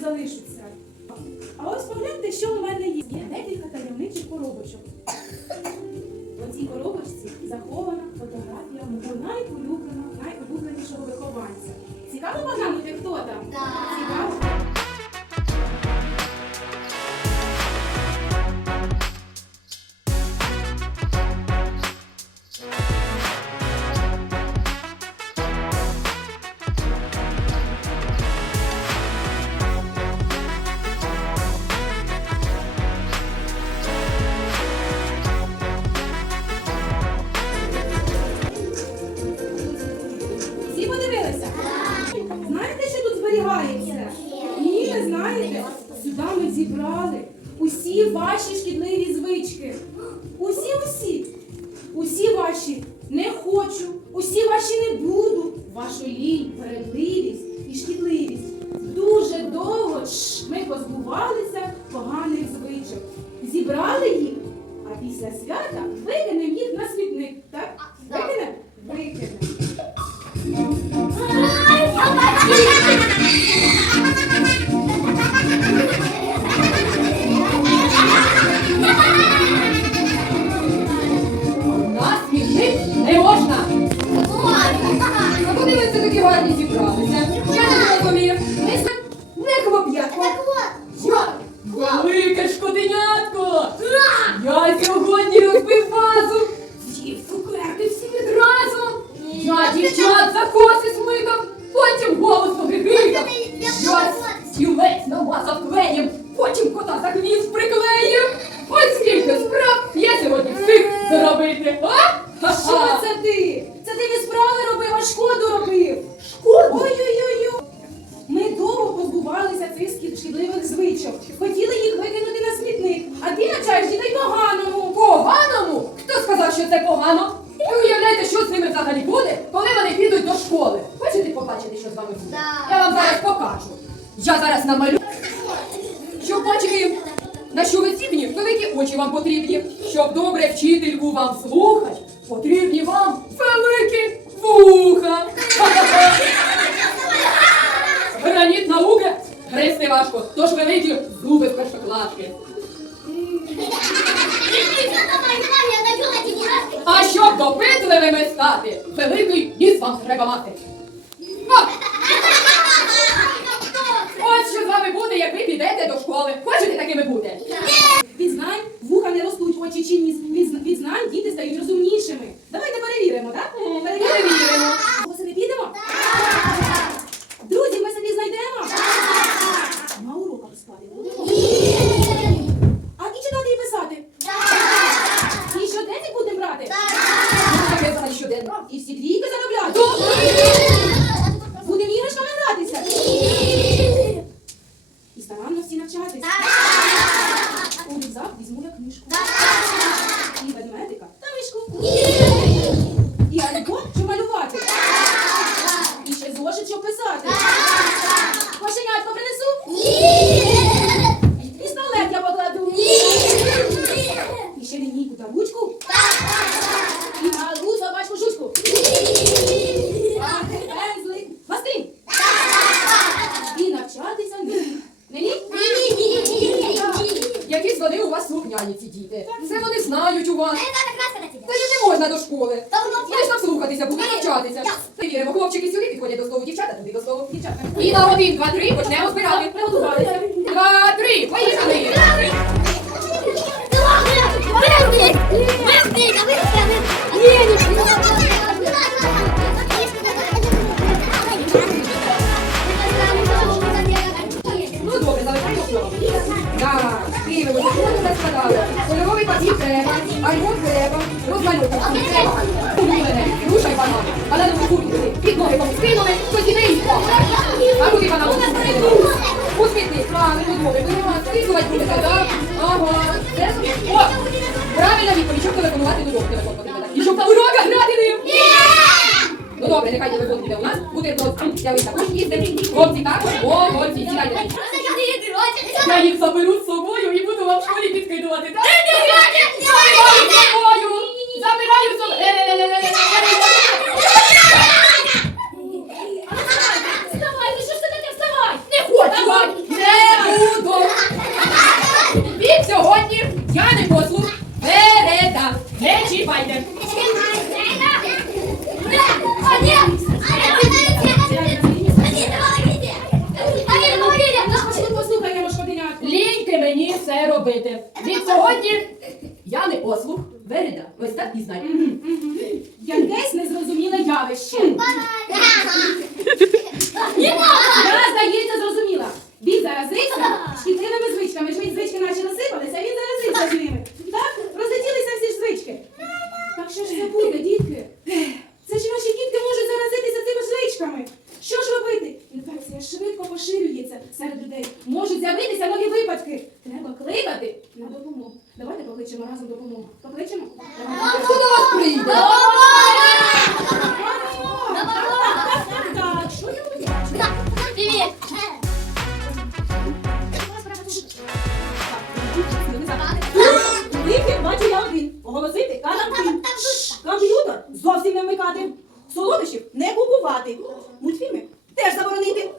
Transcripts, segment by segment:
залишаться. А ось погляньте, що у мене є. Є декілька таємничих коробочок. У цій коробочці захована фотографія мого найулюбленого, найулюбленішого вихованця. Цікаво поглянути, хто там? Цікаво? Буду. Вашу лінь, передливість і шкідливість. Дуже довго ми позбувалися куди ви Щоб на що ви здібні, великі очі вам потрібні. Щоб добре вчительку вам слухать, потрібні вам великі вуха. Граніт науки гризти важко, тож великі зуби з першоклашки. А щоб допитливими стати, великий ніс вам треба мати. О! Ось що з вами буде, як ви підете до школи. Хочете такими бути? Від знань вуха не ростуть, очі чи ніс. Від, зн- від знань діти стають розумнішими. Давайте перевіримо, так? Перевіримо. Ми собі підемо? Друзі, ми собі знайдемо? На уроках спати будемо? А і читати і писати? І щоденник будемо брати? Таке взагалі щоденно. І всі двійки заробляти? Будемо іграшками гратися? І старанно всі навчатися. У рюкзак візьму я книжку. І ведмедика та мишку. І альбом, щоб малювати. І ще зошит, щоб писати. Кошенятко принесу. І пістолет я покладу. І ще лінійку та ручку. І малу собачку жучку. А пензлик. Мастин. І навчатися не. Не ні? Якісь вони у вас слухняні. Все вони знають у вас. Та їм не можна до школи. Вони ж там слухатися, будуть навчатися. Перевіримо, хлопчики сюди підходять до слову дівчата туди до слову дівчата. І на один, два, три почнемо збирати. Приготувалися. Два, три, поїхали! Розмальовка треба. Улюблене, рушай банан, а на нову куртку. Під ноги вам скинули, і не їхав. А куди банан скинули? У смітник, правильно, добре, будемо скидувати будете, так? Ага, О! Правильно відповідь, щоб телефонувати до доктора. І щоб на уроках грати ним. Ну добре, нехай телефон буде у нас, буде я ви також їздите. Хлопці також, о, хлопці, сідайте. Я їх заберу з собою і буду вам в школі підкидувати. Ні, ні, ні, забираю з собою. Забираю з собою. Вставай, ну що ж таке вставай? Не хочу, не буду. Зовсім. Солодощів не купувати. Мультфільми теж заборонити.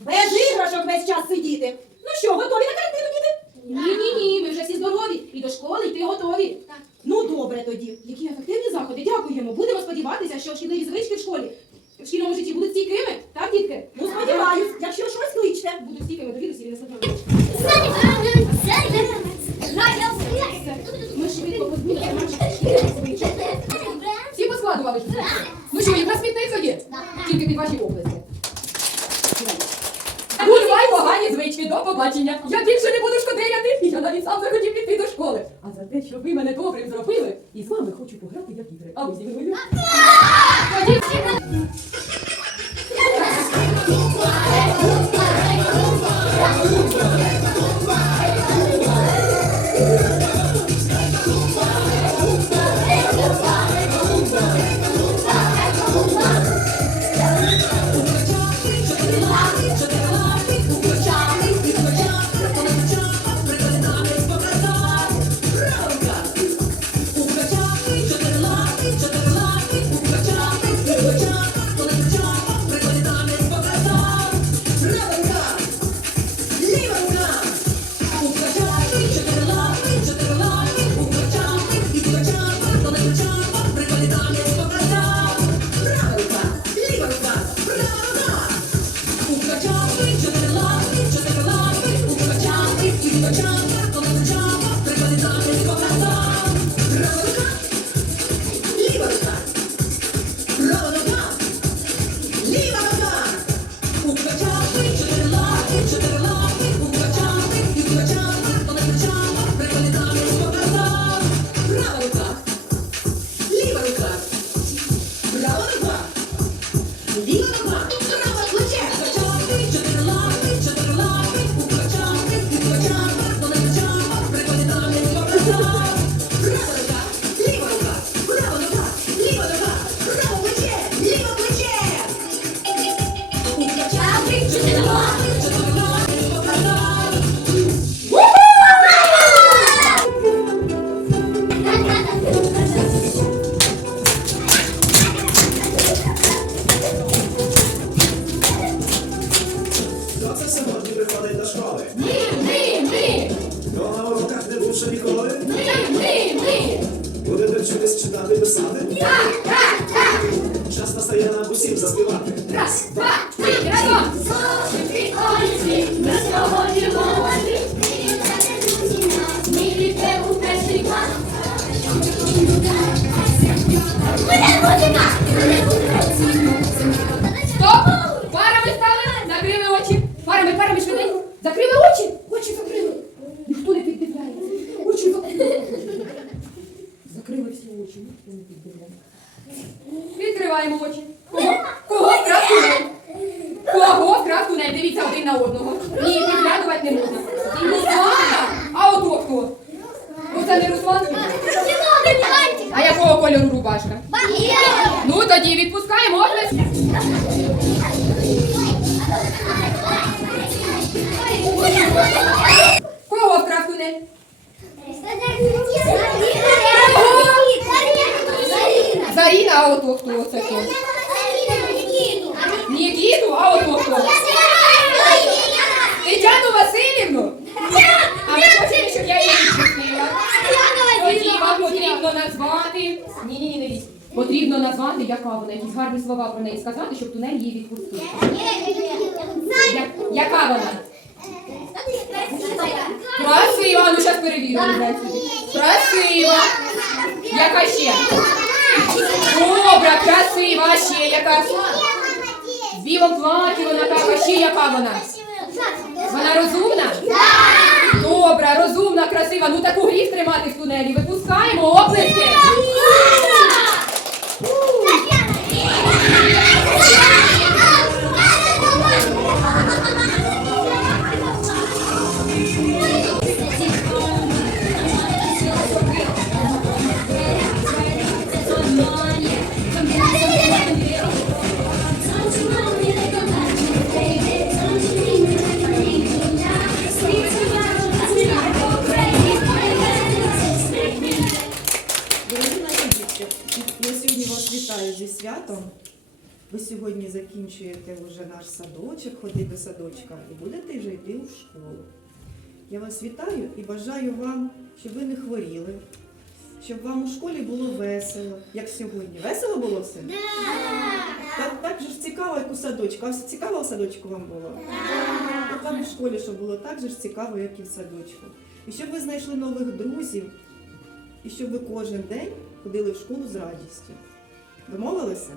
Без іграшок весь час сидіти. Ну що, готові на карантину, діти? Ні, ні, ми вже всі здорові. І до школи йти готові. Ну добре тоді. Які ефективні заходи, дякуємо. Будемо сподіватися, що шкідливі звички в школі в шкільному житті будуть стійкими, так, дітки? Ну сподіваюсь, якщо щось кличте. Будуть стійкими до вірусів і не Ми швидко позбудемо наших шкільних звичок. Всі поскладували. Ну що, і на смітник ході? Тільки під ваші області. Бувай погані звички, до побачення. Я більше не буду шкодеяти, і я навіть сам захотів піти до школи. А за те, що ви мене добрим зробили, і з вами хочу пограти як ігри. А ви зі мною? Ходіть. Сьогодні приходить до школи? Ми, ми, ми, Хто на уроках не був ще ніколи? ми, ми, ми. Будете вчитись читати писати? Так, так, так. Час настає нам усім заспівати. Раз, два, три, разом. Стоп! Парами стали, закрили очі. Парами, парами, швиденько. Закрили очі. Очі закрили. Ніхто не піддивляється. Очі закрили. Закрили всі очі, ніхто не піддивляється. Відкриваємо очі. Кого? Кого вкрав тунель? Кого вкрав тунель? Дивіться один на одного. Ні, підглядувати не можна. І Руслана. А ото хто? Оце не Руслан? А якого кольору рубашка? Ну тоді відпускаємо. Кого? Зарина. Заріна, а ото хто це хто? Нікіту, а ото хто? Тетяну Васильівну? А ви хочете, щоб я її відпустила? Тоді вам потрібно назвати. Ні, ні, ні, не лізь. Потрібно назвати, яка вона, якісь гарні слова про неї сказати, щоб тунель її відпустив. Я- яка вона? Красива, ну зараз перевіримо. Красива. Яка ще? Добра, красива, ще яка? В білому платі вона така, ще яка вона? Вона розумна? Добра, розумна, красива. Ну таку гріх тримати в тунелі. Випускаємо оплески. Святом. Ви сьогодні закінчуєте вже наш садочок, ходити до садочка і будете вже йти у школу. Я вас вітаю і бажаю вам, щоб ви не хворіли, щоб вам у школі було весело, як сьогодні. Весело було все? Так, так же ж цікаво, як у садочку. А все цікаво у садочку вам було? Так. Вам у школі, щоб було так же ж цікаво, як і в садочку. І щоб ви знайшли нових друзів, і щоб ви кожен день ходили в школу з радістю. Домовилися?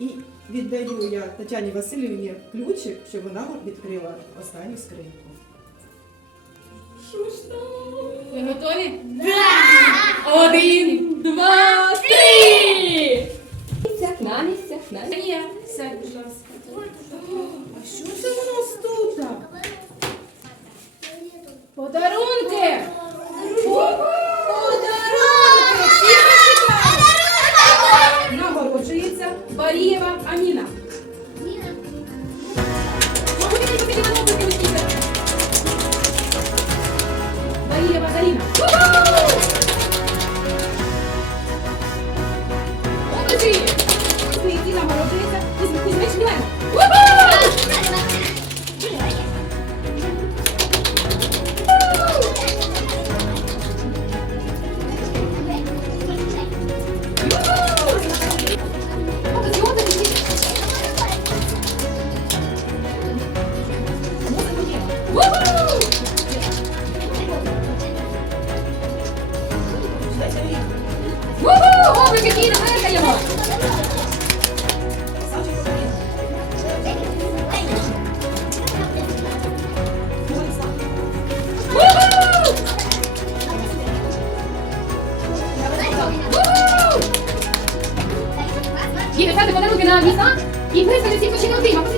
І віддаю я Тетяні Васильівні ключик, щоб вона відкрила останню скриньку. Що ж там? Ви готові? Один, два, три! На місцях, на місцях. Сядь, будь ласка. А що це у нас тут? Подарунки! Молодці! Кузьмиці нагороджується Кузьми- Кузьмич Мілена. Ву-ху! І виставте всі починати дим.